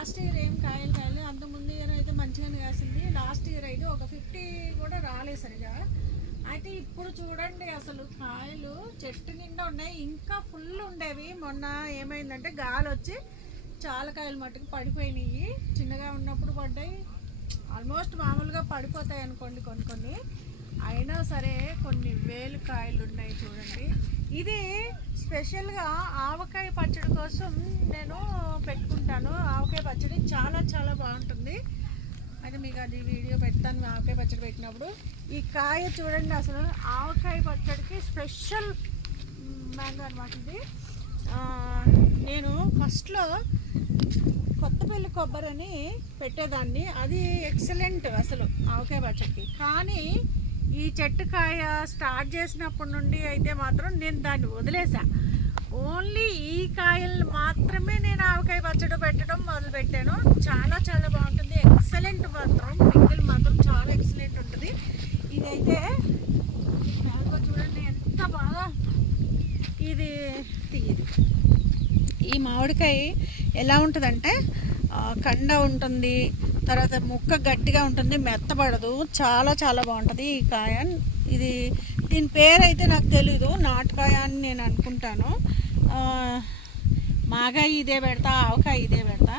Last year ఏం కాయలు కాయలు, అంత ముందు ఇయర్ అయితే మంచిగానే కాసింది. లాస్ట్ ఇయర్ అయితే ఒక 50 కూడా రాలేదు సరిగా. అయితే ఇప్పుడు చూడండి అసలు కాయలు చెట్టు నిండా ఉన్నాయి, ఇంకా ఫుల్ ఉండేవి. మొన్న ఏమైందంటే గాలి వచ్చి చాలా కాయలు మట్టుకు పడిపోయినాయి. చిన్నగా ఉన్నప్పుడు పడ్డాయి, ఆల్మోస్ట్ మామూలుగా పడిపోతాయి అనుకోండి కొన్ని కొన్ని. అయినా సరే కొన్ని వేలు కాయలు ఉన్నాయి చూడండి. ఇది స్పెషల్గా ఆవకాయ పచ్చడి కోసం నేను పెట్టుకుంటాను. ఆవకాయ పచ్చడి చాలా చాలా బాగుంటుంది. అయితే మీకు అది వీడియో పెడతాను ఆవకాయ పచ్చడి పెట్టినప్పుడు. ఈ కాయ చూడండి అసలు ఆవకాయ పచ్చడికి స్పెషల్ మ్యాంగో అనమాట ఇది. నేను ఫస్ట్లో కొత్తపల్లి కొబ్బరి అని పెట్టేదాన్ని, అది ఎక్సలెంట్ అసలు ఆవకాయ పచ్చడికి. కానీ ఈ చెట్టు కాయ స్టార్ట్ చేసినప్పటి నుండి అయితే మాత్రం నేను దాన్ని వదిలేసా. ఓన్లీ ఈ కాయలు మాత్రమే నేను ఆవకాయ పచ్చడి పెట్టడం మొదలుపెట్టాను. చాలా చాలా బాగుంటుంది, ఎక్సలెంట్ మాత్రం. పిక్కలు మాత్రం చాలా ఎక్సలెంట్ ఉంటుంది. ఇదైతే మ్యాంగో చూడండి ఎంత బాగా ఇది తీయదు. ఈ మామిడికాయ ఎలా ఉంటుందంటే కండ ఉంటుంది, తర్వాత ముక్క గట్టిగా ఉంటుంది, మెత్తబడదు, చాలా చాలా బాగుంటుంది ఈ కాయ. ఇది దీని పేరు అయితే నాకు తెలీదు, నాటుకాయ అని నేను అనుకుంటాను. మాగాయ ఇదే పెడతా, ఆవకాయ ఇదే పెడతా.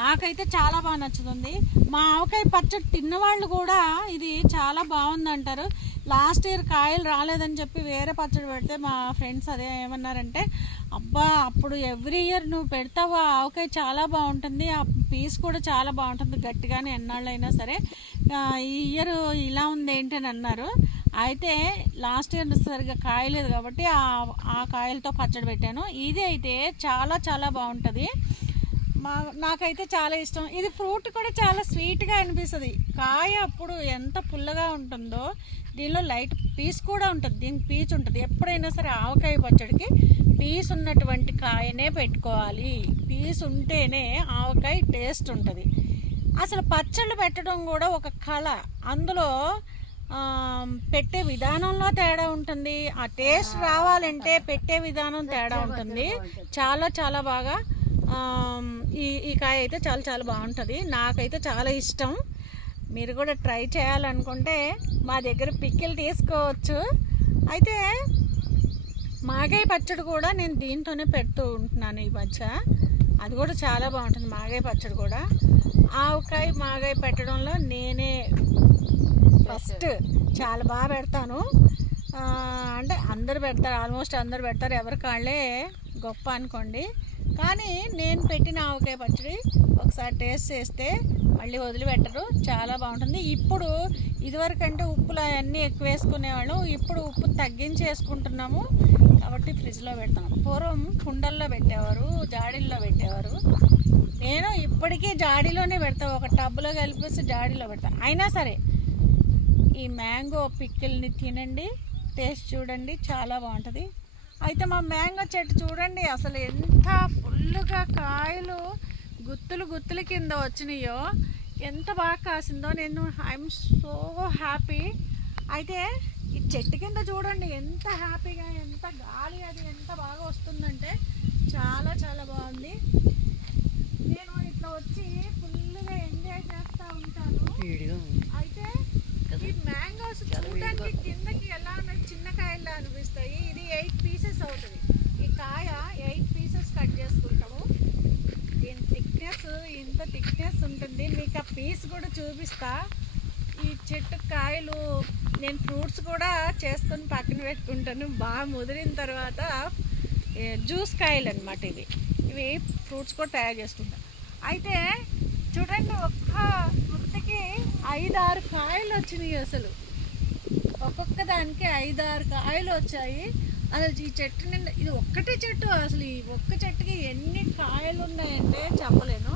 నాకైతే చాలా బాగా నచ్చుతుంది. మా ఆవకాయ పచ్చడి తిన్నవాళ్ళు కూడా ఇది చాలా బాగుంది అంటారు. లాస్ట్ ఇయర్ కాయలు రాలేదని చెప్పి వేరే పచ్చడి పెడితే మా ఫ్రెండ్స్ అదే ఏమన్నారంటే, అబ్బా అప్పుడు ఎవ్రీ ఇయర్ నువ్వు పెడతావు ఆవకాయ చాలా బాగుంటుంది, ఆ పీస్ కూడా చాలా బాగుంటుంది గట్టిగానే ఎన్నాళ్ళైనా సరే, ఈ ఇయర్ ఇలా ఉంది ఏంటి అని అన్నారు. అయితే లాస్ట్ ఇయర్ సరిగ్గా కాయలేదు కాబట్టి ఆ కాయలతో పచ్చడి పెట్టాను. ఇది అయితే చాలా చాలా బాగుంటుంది. నాకైతే చాలా ఇష్టం. ఇది ఫ్రూట్ కూడా చాలా స్వీట్గా అనిపిస్తుంది. కాయ అప్పుడు ఎంత పుల్లగా ఉంటుందో దీనిలో లైట్ పీస్ కూడా ఉంటుంది, దీనికి పీచు ఉంటుంది. ఎప్పుడైనా సరే ఆవకాయ పచ్చడికి పీస్ ఉన్నటువంటి కాయనే పెట్టుకోవాలి. పీస్ ఉంటేనే ఆవకాయ టేస్ట్ ఉంటుంది. అసలు పచ్చళ్ళు పెట్టడం కూడా ఒక కళ. అందులో పెట్టే విధానంలో తేడా ఉంటుంది, ఆ టేస్ట్ రావాలంటే పెట్టే విధానం తేడా ఉంటుంది. చాలా చాలా బాగా ఈ కాయ అయితే చాలా చాలా బాగుంటుంది. నాకైతే చాలా ఇష్టం. మీరు కూడా ట్రై చేయాలనుకుంటే మా దగ్గర పిక్కిలు తీసుకోవచ్చు. అయితే మాగాయ పచ్చడి కూడా నేను దీంతోనే పెడుతూ ఉంటున్నాను ఈ మధ్య. అది కూడా చాలా బాగుంటుంది మాగాయ పచ్చడి కూడా. ఆవకాయ మాగాయ పెట్టడంలో నేనే ఫస్ట్ చాలా బాగా పెడతాను. అంటే అందరు పెడతారు, ఆల్మోస్ట్ అందరు పెడతారు, ఎవరి కాళ్ళే గొప్ప అనుకోండి. కానీ నేను పెట్టిన ఆవకాయ పచ్చడి ఒకసారి టేస్ట్ చేస్తే మళ్ళీ వదిలిపెట్టరు, చాలా బాగుంటుంది. ఇప్పుడు ఇదివరకంటే ఉప్పులు అవన్నీ ఎక్కువ వేసుకునేవాళ్ళం, ఇప్పుడు ఉప్పు తగ్గించి వేసుకుంటున్నాము కాబట్టి ఫ్రిడ్జ్లో పెడతాను. పూర్వం కుండల్లో పెట్టేవారు, జాడీల్లో పెట్టేవారు. నేను ఇప్పటికీ జాడీలోనే పెడతాను, ఒక టబ్లో కలిపేసి జాడీలో పెడతాను. అయినా సరే ఈ మ్యాంగో పిక్కిల్ని తినండి, టేస్ట్ చూడండి, చాలా బాగుంటుంది. అయితే మా మ్యాంగో చెట్టు చూడండి అసలు ఎంత ఫుల్గా కాయలు గుత్తులు గుత్తుల కింద వచ్చినాయో, ఎంత బాగా కాసిందో. నేను ఐఎమ్ సో హ్యాపీ. అయితే ఈ చెట్టు కింద చూడండి ఎంత హ్యాపీగా, ఎంత గాలి అది ఎంత బాగా వస్తుందంటే చాలా చాలా బాగుంది. నేను ఇట్లా వచ్చి ఫుల్గా ఎంజాయ్ చేస్తూ ఉంటాను. అయితే ఈ మ్యాంగోస్ చూడడానికి కిందకి ఎలా చిన్న కాయల్లా అనిపిస్తాయి. ఇది 8 పీసెస్ అవుతుంది. ఈ కాయ 8 పీసెస్ కట్ చేసుకుంటాము. దీని థిక్నెస్ ఇంత థిక్నెస్ ఉంటుంది. మీకు ఆ పీస్ కూడా చూపిస్తా. ఈ చెట్టు కాయలు నేను ఫ్రూట్స్ కూడా చేసుకొని పక్కన పెట్టుకుంటాను. బాగా ముదిరిన తర్వాత జ్యూస్ కాయలు అనమాట ఇవి ఫ్రూట్స్ కూడా తయారు చేసుకుంటాను. అయితే చూడండి ఒక్క గుత్తకి 5-6 కాయలు వచ్చినాయి. అసలు ఒక్కొక్క దానికి 5-6 కాయలు వచ్చాయి. అసలు ఈ చెట్టు నిండా ఇది ఒక్కటే చెట్టు, అసలు ఈ ఒక్క చెట్టుకి ఎన్ని కాయలు ఉన్నాయంటే చెప్పలేను.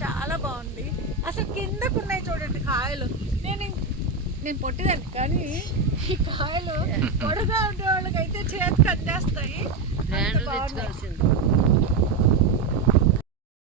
చాలా బాగుంది. అసలు కిందకు ఉన్నాయి చూడండి కాయలు. నేను పొట్టిదాన్ని కానీ ఈ కాయలు పొడగా ఉండే వాళ్ళకైతే చేతికి అందేస్తాయి. బాగుంది.